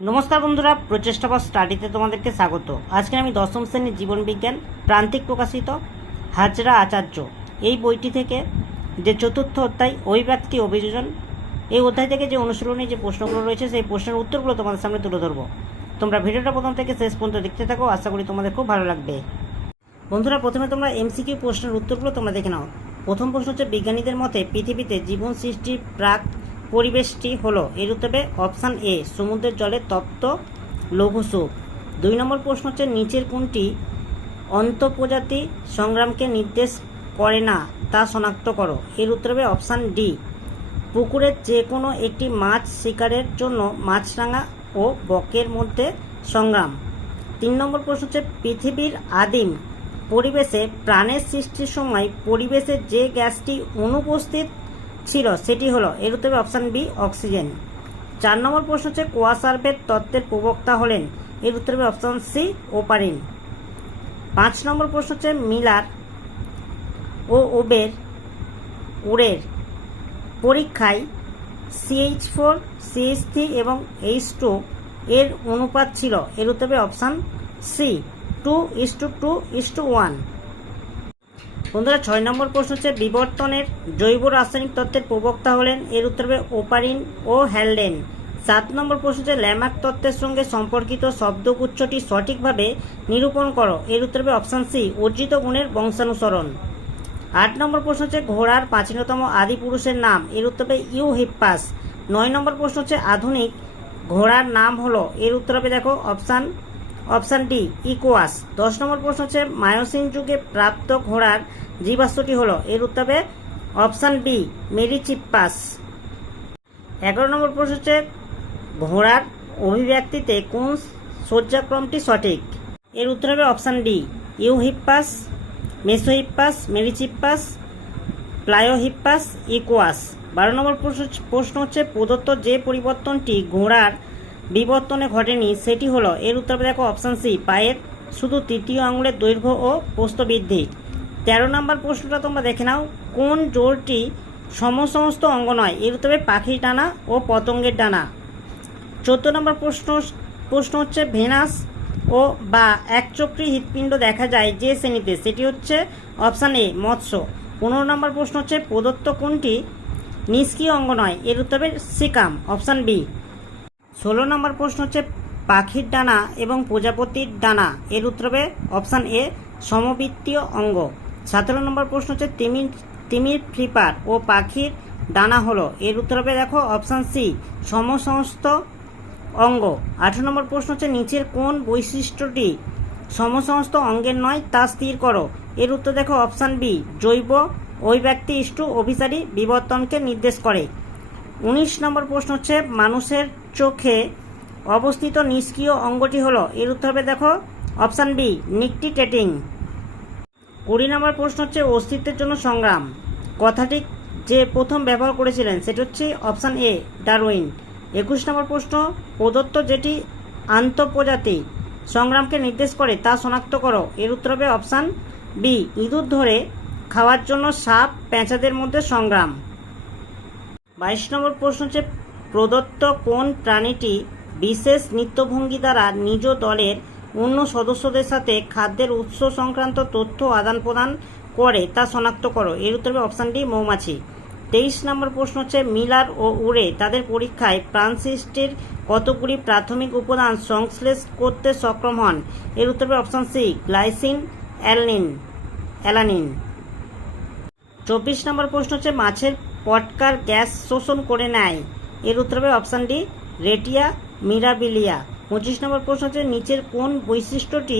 নমস্কার বন্ধুরা, প্রচেষ্টা বা স্টাডিতে তোমাদেরকে স্বাগত। আজকে আমি দশম শ্রেণির জীবন বিজ্ঞান, প্রান্তিক প্রকাশিত হাজরা আচার্য। এই বইটি থেকে যে চতুর্থ অধ্যায়, অভিব্যক্তি, অভিযোজন, এই অধ্যায় থেকে যে অনুশীলনী, যে প্রশ্নগুলো রয়েছে, সেই প্রশ্নের উত্তরগুলো তোমাদের সামনে তুলে ধরবো। তোমরা ভিডিওটা প্রথম থেকে শেষ পর্যন্ত দেখতে থাকো, আশা করি তোমাদের খুব ভালো লাগবে। বন্ধুরা, প্রথমে তোমরা এমসিকিউ প্রশ্নের উত্তরগুলো তোমরা দেখে নাও। প্রথম প্রশ্ন হচ্ছে, বিজ্ঞানীদের মতে পৃথিবীতে জীবন সৃষ্টির প্রাক পরিবেশটি হলো, এর উত্তরে অপশান এ, সমুদ্রের জলে তপ্ত লঘুসুপ দুই নম্বর প্রশ্ন হচ্ছে, নিচের কোনটি অন্তঃপ্রজাতি সংগ্রামকে নির্দেশ করে না, তা শনাক্ত করো। এর উত্তর হবে অপশান ডি, পুকুরের যে কোনো একটি মাছ শিকারের জন্য মাছরাঙা ও বকের মধ্যে সংগ্রাম। তিন নম্বর প্রশ্ন হচ্ছে, পৃথিবীর আদিম পরিবেশে প্রাণের সৃষ্টির সময় পরিবেশে যে গ্যাসটি অনুপস্থিত ছিল, সেটি হলো এর উত্তরে অপশান বি অক্সিজেন চার নম্বর প্রশ্ন হচ্ছে কোয়াসার্ভের তত্ত্বের প্রবক্তা হলেন। এর উত্তর অপশান সি ওপারিন পাঁচ নম্বর প্রশ্ন হচ্ছে, মিলার ও ওবের উড়ের পরীক্ষায় সিএইচ ফোর সিএইচ থ্রি এবং এইচ টু এর অনুপাত ছিল। এর উত্তরে option C two is to two is to one বন্ধুরা, ছয় নম্বর প্রশ্ন হচ্ছে, বিবর্তনের জৈব রাসায়নিক তত্ত্বের প্রবক্তা হলেন, এর উত্তর হবে ওপারিন ও হ্যালডেন। সাত নম্বর প্রশ্ন হচ্ছে, ল্যামাক তত্ত্বের সঙ্গে সম্পর্কিত শব্দগুচ্ছটি সঠিকভাবে নিরূপণ করো। এর উত্তর হবে অপশান সি, অর্জিত গুণের বংশানুসরণ। আট নম্বর প্রশ্ন হচ্ছে, ঘোড়ার প্রাচীনতম আদি পুরুষের নাম, এর উত্তর হবে ইউ হিপ্পাস নয় নম্বর প্রশ্ন হচ্ছে, আধুনিক ঘোড়ার নাম হলো, এর উত্তর হবে দেখো, অপশান অপশান ডি ইকোয়াস দশ নম্বর প্রশ্ন হচ্ছে, মায়োসিন যুগে প্রাপ্ত ঘোড়ার জীবাশ্মটি হলো। এর উত্তর অপশান বি, মেরিচিপ্পাস। এগারো নম্বর প্রশ্ন হচ্ছে, ঘোড়ার অভিব্যক্তিতে কোন শয্যাক্রমটি সঠিক? এর উত্তর হবে option D, eohippus, mesohippus, merychippus pliohippus equus বারো নম্বর প্রশ্ন হচ্ছে, প্রদত্ত যে পরিবর্তনটি ঘোড়ার বিবর্তনে ঘটেনি, সেটি হলো এর উত্তর দেখো অপশান সি পায়ের শুধু তৃতীয় আঙুলের দৈর্ঘ্য ও প্রস্থ বৃদ্ধি। তেরো নম্বর প্রশ্নটা তোমরা দেখে নাও, কোন জোরটি সমসমস্ত অঙ্গ নয়? এর উত্তর পাখির ডানা ও পতঙ্গের ডানা। চোদ্দ নম্বর প্রশ্ন প্রশ্ন হচ্ছে ভেনাস ও বা একচক্রী হৃৎপিণ্ড দেখা যায় যে শ্রেণীতে, সেটি হচ্ছে অপশান এ মৎস্য। পনেরো নম্বর প্রশ্ন হচ্ছে প্রদত্ত কোনটি নিষ্ক্রিয় অঙ্গ নয়? এর উত্তর সিকাম অপশান বি ষোলো নম্বর প্রশ্ন হচ্ছে, পাখির ডানা এবং প্রজাপতির ডানা। এর উত্তর হবে অপশান এ, সমবৃত্তীয় অঙ্গ। সতেরো নম্বর প্রশ্ন হচ্ছে, তিমির তিমির ফ্লিপার ও পাখির ডানা হলো। এর উত্তর হবে দেখো অপশান সি সমসমস্ত অঙ্গ। আঠারো নম্বর প্রশ্ন হচ্ছে, নিচের কোন বৈশিষ্ট্যটি সমসমস্ত অঙ্গের নয় তা স্থির করো। এর উত্তর দেখো অপশান বি, জৈব ওই ব্যক্তি ইষ্টু অভিসারী বিবর্তনকে নির্দেশ করে। উনিশ নম্বর প্রশ্ন হচ্ছে, মানুষের চোখে অবস্থিত নিষ্ক্রিয় অঙ্গটি হলো, এর উত্তর হবে দেখো, অপশান বি নিকটিটেটিং কুড়ি নম্বর প্রশ্ন হচ্ছে অস্তিত্বের জন্য সংগ্রাম। কথাটি যে প্রথম ব্যবহার করেছিলেন, সেটি হচ্ছে অপশান এ, ডারউইন। একুশ নম্বর প্রশ্ন, প্রদত্ত যেটি আন্তঃপ্রজাতি সংগ্রামকে নির্দেশ করে তা শনাক্ত করো, এর উত্তর হবে অপশান বি, ইঁদুর ধরে খাওয়ার জন্য সাপ, পেঁচাদের মধ্যে সংগ্রাম। বাইশ নম্বর প্রশ্ন হচ্ছে প্রদত্ত কোন প্রাণীটি বিশেষ নৃত্যভঙ্গি দ্বারা নিজ দলের অন্য সদস্যদের সাথে খাদ্যের উৎস সংক্রান্ত তথ্য আদান প্রদান করে তা শনাক্ত করো? এর উত্তর হবে অপশান ডি, মৌমাছি। তেইশ নম্বর প্রশ্ন হচ্ছে, মিলার ও উড়ে তাদের পরীক্ষায় প্রাণ কতগুলি প্রাথমিক উপাদান সংশ্লেষ করতে সক্ষম হন? এর উত্তর option C, glycine, alanine, alanine. চব্বিশ নম্বর প্রশ্ন হচ্ছে, মাছের পটকার গ্যাস শোষণ করে নেয়। এর উত্তর হবে অপশান ডি রেটিয়া মিরাবিলিয়া। পঁচিশ নম্বর প্রশ্ন হচ্ছে, নিচের কোন বৈশিষ্ট্যটি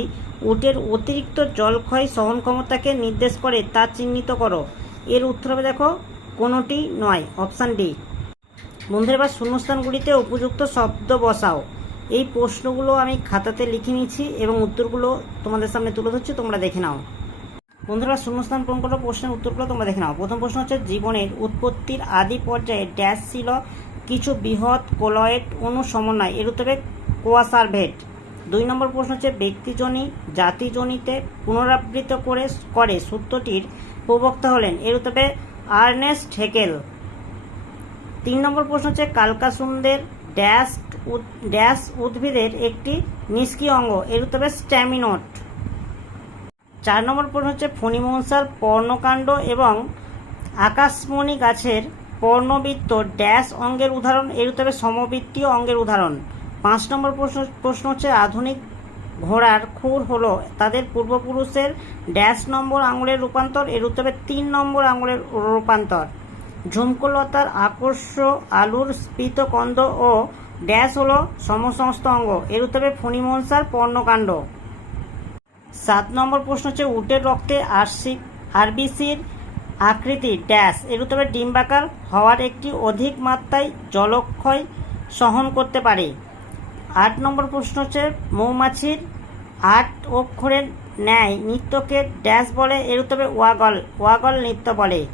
উটের অতিরিক্ত জলক্ষয় সহন ক্ষমতাকে নির্দেশ করে তা চিহ্নিত করো? এর উত্তর হবে দেখো, কোনোটি নয় অপশান ডি বন্ধুরা, এবার শূন্যস্থানগুলিতে উপযুক্ত শব্দ বসাও। এই প্রশ্নগুলো আমি খাতাতে লিখে নিচ্ছি এবং উত্তরগুলো তোমাদের সামনে তুলে ধরছি, তোমরা দেখে নাও। বন্ধুরা, শূন্যস্থান পূরণ করা প্রশ্নের উত্তরগুলো তোমরা দেখে নাও। প্রথম প্রশ্ন হচ্ছে, জীবনের উৎপত্তির আদি পর্যায়ে ড্যাশ ছিল কিছু বৃহৎ কোলয়েড অণু সমন্বয়। এর উত্তরে কোয়াসার্ভেট। দুই নম্বর প্রশ্ন হচ্ছে, ব্যক্তিজনী জাতিজনিতে পুনরাবৃত্ত করে করে সূত্রটির প্রবক্তা হলেন। এর উত্তরে আর্নেস্ট হেকেল। তিন নম্বর প্রশ্ন হচ্ছে, কালকাসুন্দের ড্যাশ ড্যাশ উদ্ভিদের একটি নিষ্ক্রিয় অঙ্গ। এর উত্তর হবে স্ট্যামিনোট। চার নম্বর প্রশ্ন হচ্ছে ফণিমনসার পর্ণকাণ্ড এবং আকাশমণি গাছের পর্ণবৃত্ত ড্যাশ অঙ্গের উদাহরণ, এর উত্তর সমবৃত্তীয় অঙ্গের উদাহরণ। পাঁচ নম্বর প্রশ্ন প্রশ্ন হচ্ছে, আধুনিক ঘোড়ার খুর হলো তাদের পূর্বপুরুষের ড্যাশ নম্বর আঙুলের রূপান্তর, এর উত্তর তিন নম্বর আঙুলের রূপান্তর। ঝুমকলতার আকর্ষ আলুর স্ফীতকন্দ ও ড্যাশ হলো সমসমস্ত অঙ্গ, এর উত্তর ফণিমনসার পর্ণকাণ্ড। সাত নম্বর প্রশ্ন হচ্ছে, উটের রক্তে আরসি, আরবিসির আকৃতি, ড্যাশ। এর উত্তরে ডিম্বাকার হওয়ার একটি অধিক মাত্রায় জলক্ষয় সহন করতে পারে। আট নম্বর প্রশ্ন হচ্ছে, মৌমাছির আট অক্ষরের ন্যায় নৃত্যকে ড্যাশ বলে এর উত্তরে ওয়াগল ওয়াগল নৃত্য বলে।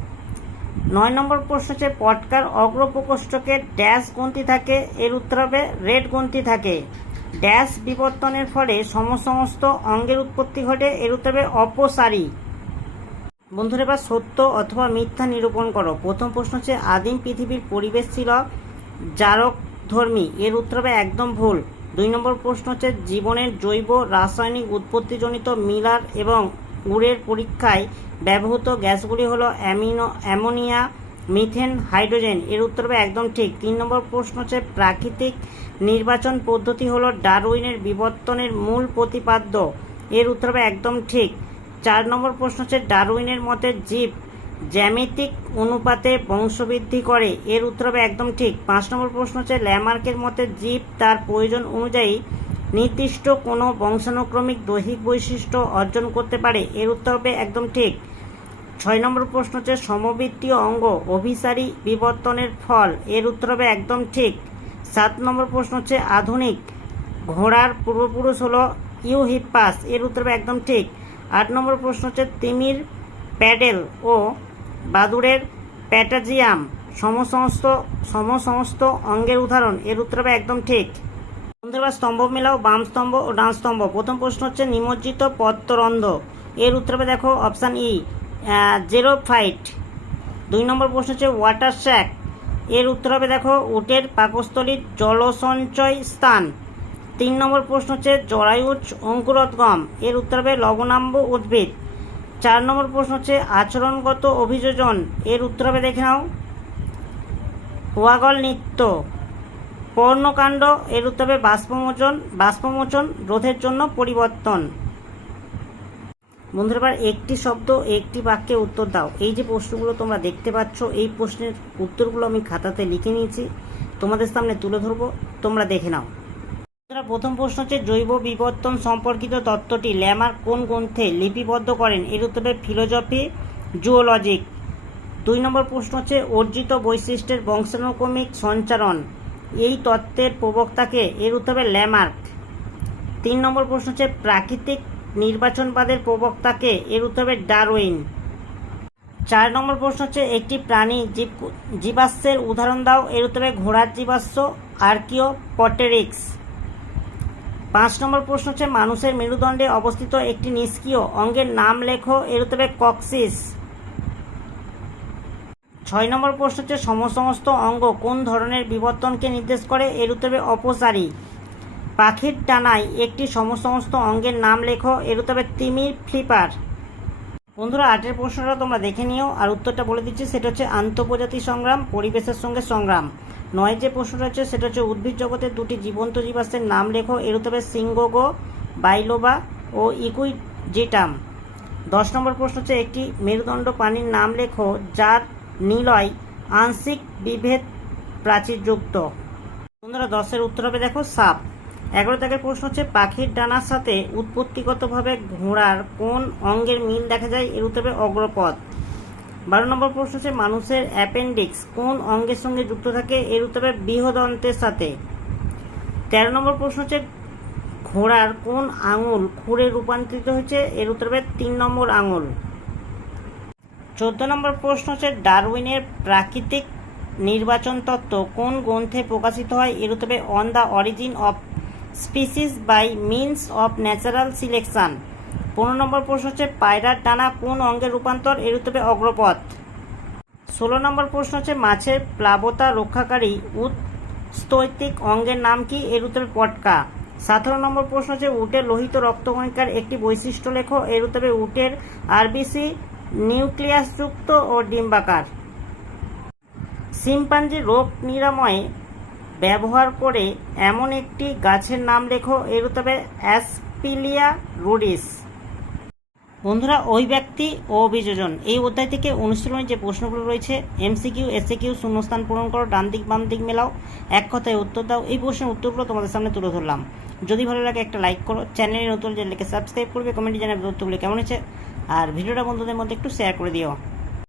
নয় নম্বর প্রশ্ন হচ্ছে, পটকার অগ্রপ্রকোষ্ঠকে ড্যাশ গ্রন্থি থাকে এর উত্তর রেড গ্রন্থি থাকে। ড্যাশ বিবর্তনের ফলে সমসমস্ত অঙ্গের উৎপত্তি ঘটে এর উত্তর অপসারী। বন্ধুরা, এবার সত্য অথবা মিথ্যা নিরূপণ করো। প্রথম প্রশ্ন হচ্ছে, আদিম পৃথিবীর পরিবেশ ছিল জারক ধর্মী এর উত্তর হবে একদম ভুল। দুই নম্বর প্রশ্ন হচ্ছে, জীবনের জৈব রাসায়নিক উৎপত্তিজনিত মিলার এবং উড়ের পরীক্ষায় ব্যবহৃত গ্যাসগুলি হলো অ্যামিনো, অ্যামোনিয়া, মিথেন, হাইড্রোজেন। এর উত্তর হবে একদম ঠিক। তিন নম্বর প্রশ্ন হচ্ছে, প্রাকৃতিক নির্বাচন পদ্ধতি হলো ডারউইনের বিবর্তনের মূল প্রতিপাদ্য। এর উত্তর হবে একদম ঠিক। চার নম্বর প্রশ্ন হচ্ছে, ডারউইনের মতে জীব জ্যামিতিক অনুপাতে বংশবৃদ্ধি করে। এর উত্তর হবে একদম ঠিক। পাঁচ নম্বর প্রশ্ন হচ্ছে, ল্যামার্কের মতে জীব তার প্রয়োজন অনুযায়ী নির্দিষ্ট কোনো বংশানুক্রমিক দৈহিক বৈশিষ্ট্য অর্জন করতে পারে। এর উত্তর হবে একদম ঠিক। ছয় নম্বর প্রশ্ন হচ্ছে, সমবৃত্তীয় অঙ্গ অভিসারী বিবর্তনের ফল। এর উত্তর হবে একদম ঠিক। সাত নম্বর প্রশ্ন হচ্ছে, আধুনিক ঘোড়ার পূর্বপুরুষ হলো ইউহিপাস এর উত্তর হবে একদম ঠিক। আট নম্বর প্রশ্ন হচ্ছে, তিমির প্যাডেল ও বাদুড়ের প্যাটাজিয়াম সমসমস্ত সমসমস্ত অঙ্গের উদাহরণ। এর উত্তর একদম ঠিক। বন্ধুরা স্তম্ভ মেলাও, বাম স্তম্ভ ও ডান স্তম্ভ। প্রথম প্রশ্ন হচ্ছে, নিমজ্জিত পত্ররন্ধ এর উত্তর দেখো, অপশান ই জেরো ফাইট দুই নম্বর প্রশ্ন হচ্ছে ওয়াটার শ্যাক এর উত্তর হবে দেখো, উটের পাকস্থলীর জলসঞ্চয় স্থান। তিন নম্বর প্রশ্ন হচ্ছে, জরায়ুজ অঙ্কুরোদ্গম। এর উত্তর হবে লবণাম্ব উদ্ভিদ। চার নম্বর প্রশ্ন হচ্ছে, আচরণগত অভিযোজন। এর উত্তর হবে, দেখে নাও। ওয়াগল নৃত্য। পর্ণকাণ্ড। এর উত্তর হবে, বাষ্পমোচন। বাষ্পমোচন রোধের জন্য পরিবর্তন। বন্ধুরা, এবার একটি শব্দ, একটি বাক্যে উত্তর দাও। এই যে প্রশ্নগুলো তোমরা দেখতে পাচ্ছ, এই প্রশ্নের উত্তরগুলো আমি খাতাতে লিখে নিয়েছি। তোমাদের সামনে তুলে ধরবো। তোমরা দেখে নাও। প্রথম প্রশ্ন হচ্ছে, জৈব বিবর্তন সম্পর্কিত তত্ত্বটি ল্যামার কোন গ্রন্থে লিপিবদ্ধ করেন? এর উত্তরে ফিলোজফি, জুওলজিক। দুই নম্বর প্রশ্ন হচ্ছে, অর্জিত বৈশিষ্ট্যের বংশানুক্রমিক সঞ্চারণ, এই তত্ত্বের প্রবক্তাকে এর উত্তরে ল্যামার্ক। তিন নম্বর প্রশ্ন হচ্ছে, প্রাকৃতিক নির্বাচনবাদের প্রবক্তাকে এর উত্তরে ডারউইন। চার নম্বর প্রশ্ন হচ্ছে, একটি প্রাণী জীব জীবাশ্মের উদাহরণ দাও, এর উত্তরে ঘোড়ার জীবাশ্ম আর্কিও পটেরিক্স পাঁচ নম্বর প্রশ্ন হচ্ছে, মানুষের মেরুদণ্ডে অবস্থিত একটি নিষ্ক্রিয় অঙ্গের নাম লেখো, এর উত্তরে কক্সিস। ছয় নম্বর প্রশ্ন হচ্ছে, সমসমস্ত অঙ্গ কোন ধরনের বিবর্তনকে নির্দেশ করে, এর উত্তরে অপসারী। পাখির টানায় একটি সমসমস্ত অঙ্গের নাম লেখো, এর উত্তরে তিমির ফ্লিপার। বন্ধুরা আটের প্রশ্নটা তোমরা দেখে নিও, আর উত্তরটা বলে দিচ্ছি, সেটা হচ্ছে আন্তঃপ্রজাতি সংগ্রাম, পরিবেশের সঙ্গে সংগ্রাম। নয় যে প্রশ্নটা হচ্ছে, সেটা হচ্ছে উদ্ভিদ জগতের দুটি জীবন্ত জীবাশ্মের নাম লেখো। এর উত্তরে সিঙ্গোগো, বাইলোবা ও ইকুইজিটাম। দশ নম্বর প্রশ্ন হচ্ছে, একটি মেরুদণ্ড প্রাণীর নাম লেখো, যার নিলয় আংশিক বিভেদ প্রাচীরযুক্ত। বন্ধুরা, দশের উত্তর হবে দেখো, সাপ। এগারো দাগের প্রশ্ন হচ্ছে, পাখির ডানার সাথে উৎপত্তিগতভাবে ঘোড়ার কোন অঙ্গের মিল দেখা যায়? এর উত্তরে অগ্রপথ। বারো নম্বর প্রশ্ন হচ্ছে, মানুষের অ্যাপেন্ডিক্স কোন অঙ্গের সঙ্গে যুক্ত থাকে? এর উত্তরে বৃহদন্তের সাথে। তেরো নম্বর প্রশ্ন হচ্ছে, ঘোড়ার কোন আঙুল খুঁড়ে রূপান্তরিত হয়েছে? এর উত্তর তিন নম্বর আঙুল। চোদ্দ নম্বর প্রশ্ন হচ্ছে, ডারউইনের প্রাকৃতিক নির্বাচন তত্ত্ব কোন গ্রন্থে প্রকাশিত হয়? এর উত্তরে on the origin of species by means of natural selection পনেরো নম্বর প্রশ্ন হচ্ছে, পায়রার ডানা কোন অঙ্গের রূপান্তর? এর উত্তরে অগ্রপথ। ষোলো নম্বর প্রশ্ন হচ্ছে, মাছের প্লাবতা রক্ষাকারী উৎ স্তৈতিক অঙ্গের নাম কি? এর উত্তরে পটকা। সতেরো নম্বর প্রশ্ন হচ্ছে, উটের লোহিত রক্তকণিকার একটি বৈশিষ্ট্য লেখো। এর উত্তরে উটের আরবিসি, নিউক্লিয়াসযুক্ত ও ডিম্বাকার। শিম্পাঞ্জি রোগ নিরাময়ে ব্যবহার করে এমন একটি গাছের নাম লেখো। এর উত্তরে অ্যাসপিলিয়া রুডিস বন্ধুরা, ওই ব্যক্তি ও অভিযোজন এই অধ্যায় থেকে অনুশীলনের যে প্রশ্নগুলো রয়েছে, এমসিকিউ এসএকিউ শূন্যস্থান পূরণ করো, ডান দিক, বাম দিক মেলাও, এক কথায় উত্তর দাও, এই প্রশ্নের উত্তরগুলো তোমাদের সামনে তুলে ধরলাম। যদি ভালো লাগে একটা লাইক করো, চ্যানেলে নতুন চ্যানেলকে সাবস্ক্রাইব করবে কমেন্টে জানাবে উত্তরগুলো কেমন হয়েছে। আর ভিডিওটা বন্ধুদের মধ্যে একটু শেয়ার করে দিও।